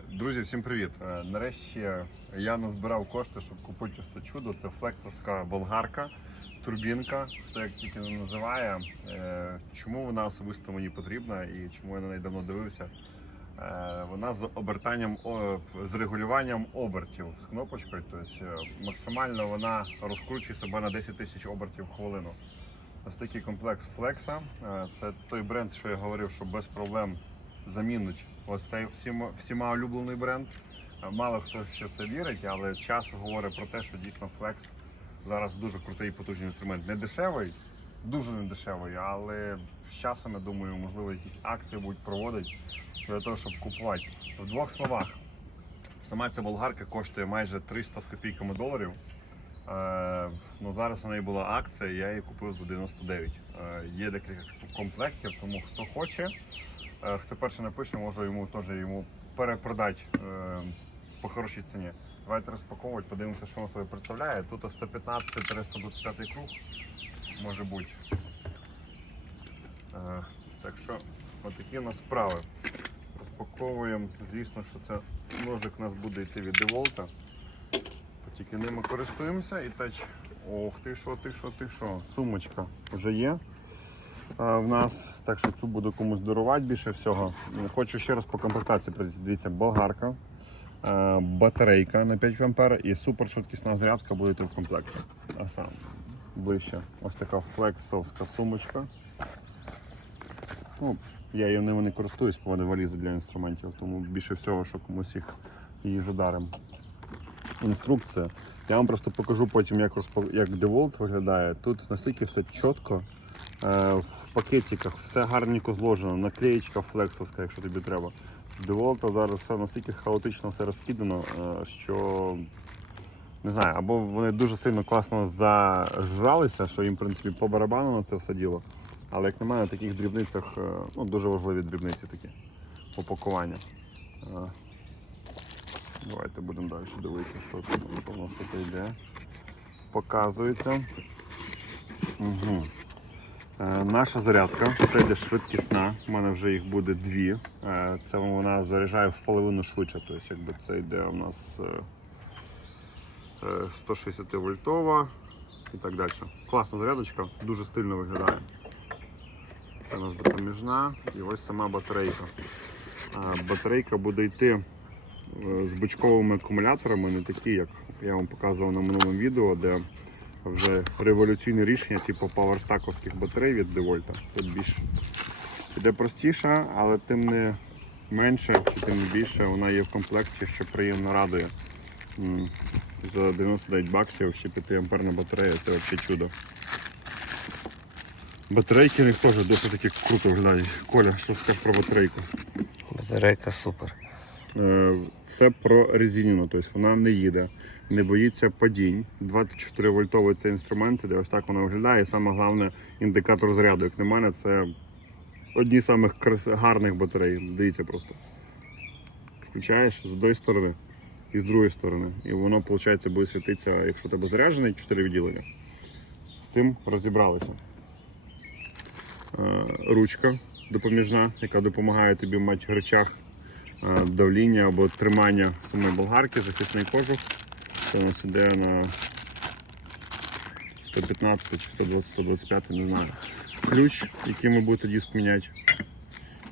Друзі, всім привіт! Е, Нарешті я назбирав кошти, щоб купити це чудо. Це флектовська болгарка, турбінка, хто як тільки не називає. Е, Чому вона особисто мені потрібна і чому я на неї давно дивився? Е, Вона з обертанням з регулюванням обертів з кнопочкою. Тобто максимально вона розкручує себе на 10 тисяч обертів в хвилину. Ось такий комплекс. Е, Це той бренд, що я говорив, що без проблем замінить ось цей всіма, всіма улюблений бренд. Е, Мало хто ще це вірить, але час говорить про те, що дійсно Flex зараз дуже крутий і потужний інструмент. Не дешевий, дуже не дешевий, але з часом, я думаю, можливо, якісь акції будуть проводити для того, щоб купувати. В двох словах, сама ця болгарка коштує майже 300 з копійками доларів. Е, ну, зараз на неї була акція, я її купив за 99. Е, є декілька комплектів, тому хто хоче, хто перший напише, можу йому теж йому перепродати е, по хорошій ціні. Давайте розпаковувати, подивимося, що воно себе представляє. Тут 115-125 круг може бути. Е, так що, отакі у нас справи. Розпаковуємо. Звісно, що це ножик у нас буде йти від DeWalt. Тільки ними користуємося і тач. Ох ти що, ти що, ти що. Сумочка вже є в нас. Так що цю буду комусь дарувати більше всього. Хочу ще раз по комплектації. Дивіться, болгарка, батарейка на 5 А і супершвидкісна зарядка буде в комплекті. А сам ближче. Ось така флексовська сумочка. Ну, я її ними не користуюсь, бо вони валізи для інструментів, тому більше всього, що комусь їх її задаримо інструкція. Я вам просто покажу потім, як розпо... як DeWalt виглядає. Тут настільки все чітко, е, в пакетиках все гарненько зложено, наклеєчка флексовська, якщо тобі треба. DeWalt зараз все настільки хаотично все розкидано, е, що не знаю, або вони дуже сильно класно зажралися, що їм в принципі по барабану на це все діло. Але як на мене, в таких дрібницях е, ну, дуже важливі дрібниці такі. Е, Давайте будемо далі дивитися, що, тут, що у нас тут йде. Показується. Угу. Е, наша зарядка, це йде швидкісна. У мене вже їх буде дві. Е, це вона заряджає в половину швидше. Тобто, якби це йде у нас е, е, 160 вольтова і так далі. Класна зарядочка, дуже стильно виглядає. Це у нас допоміжна і ось сама батарейка. Батарейка буде йти з бочковими акумуляторами, не такі, як я вам показував на минулому відео, де вже революційне рішення, типу паверстаковських батарей від DeWalt. Тут більш іде простіша, але тим не менше чи тим не більше вона є в комплекті, що приємно радує. За 99 баксів ще 5 амперна батарея, це взагалі чудо. Батарейки у них теж досить таки круто виглядають. Коля, що скажеш про батарейку? Батарейка супер. Е, Все про резинину, тобто вона не їде, не боїться падінь. 24 вольтовий це інструмент, де ось так воно виглядає. І саме головне індикатор заряду. Як на мене, це одні з самих гарних батарей. Дивіться просто. Включаєш з однієї сторони і з другої сторони. І воно, виходить, буде світитися, якщо у тебе заряджений 4 відділення. З цим розібралися. Е, Ручка допоміжна, яка допомагає тобі мати в речах е, давління або тримання самої болгарки, захисний кожух. Це у нас іде на 115 чи 120, 125, не знаю. Ключ, який ми будемо тоді спиняти.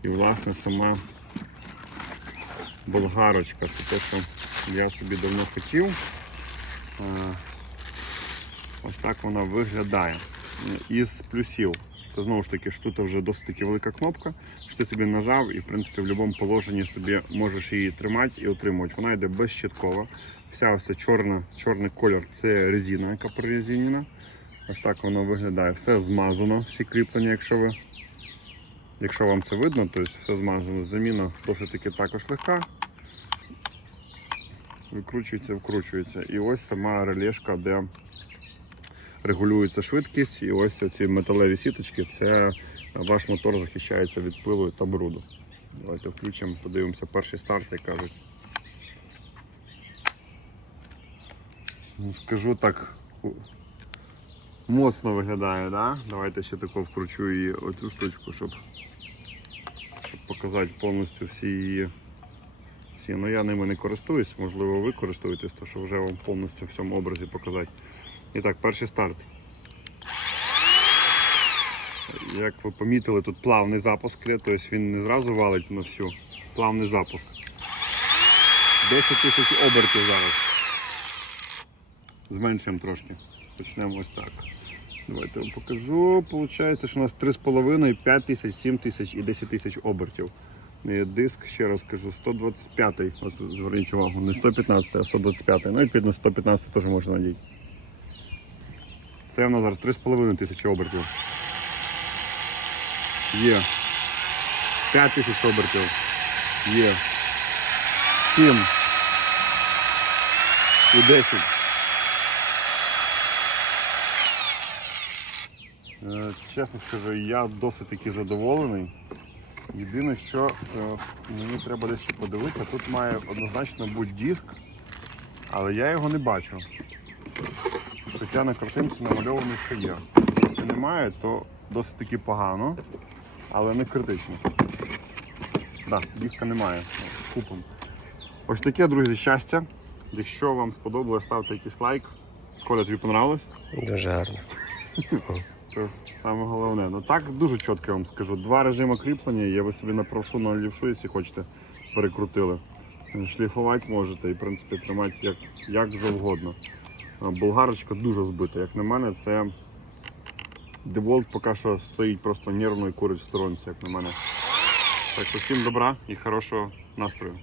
І власне сама болгарочка. Це те, що я собі давно хотів. Ось так вона виглядає. Із плюсів. Це знову ж таки, тут вже досить таки велика кнопка, що ти собі нажав і в принципі в будь-якому положенні собі можеш її тримати і отримувати. Вона йде безщиткова. Вся ось чорна, чорний колір це резина, яка прорезинена. Ось так воно виглядає. Все змазано, всі кріплення, якщо ви. Якщо вам це видно, то все змазано. Заміна досить таки також легка. Викручується, вкручується. І ось сама релешка, де регулюється швидкість, і ось ці металеві сіточки це ваш мотор захищається від пилу та бруду. Давайте включимо, подивимося перший старт, як кажуть. Скажу так, моцно виглядає, да? Давайте ще тако вкручу її оцю штучку, щоб, щоб показати повністю всі її ці, але я ними не користуюсь, можливо, ви користуєтесь, то що вже вам повністю в цьому образі показати. І так, перший старт. Як ви помітили, тут плавний запуск, тобто він не зразу валить на всю. Плавний запуск. 10 тисяч обертів зараз. Зменшуємо трошки. Почнемо ось так. Давайте вам покажу. Получається, що у нас 3,5, 5 тисяч, 7 тисяч і 10 тисяч обертів. Диск, ще раз кажу, 125. Ось зверніть увагу, не 115, а 125-й. Ну, відповідно, 115 теж можна надіти. Це у нас зараз 3,5 тисячі обертів. Є. 5 тисяч обертів. Є. 7. І 10. Чесно скажу, я досить таки задоволений. Єдине, що е, мені треба десь ще подивитися, тут має однозначно бути диск, але я його не бачу. Хоча на картинці намальований, що є. Якщо немає, то досить таки погано, але не критично. Так, да, диска немає. Купимо. Ось таке, друзі, щастя. Якщо вам сподобалось, ставте якийсь лайк. Коля, тобі понравилось? Дуже гарно. Це саме головне. Ну так дуже чітко я вам скажу. Два режими кріплення, я ви собі на правшу, на лівшу, якщо хочете, перекрутили. Шліфувати можете і в принципі тримати як, як завгодно. Болгарочка дуже збита. Як на мене, це Деволт поки що стоїть просто нервно і курить в сторонці, як на мене. Так що всім добра і хорошого настрою.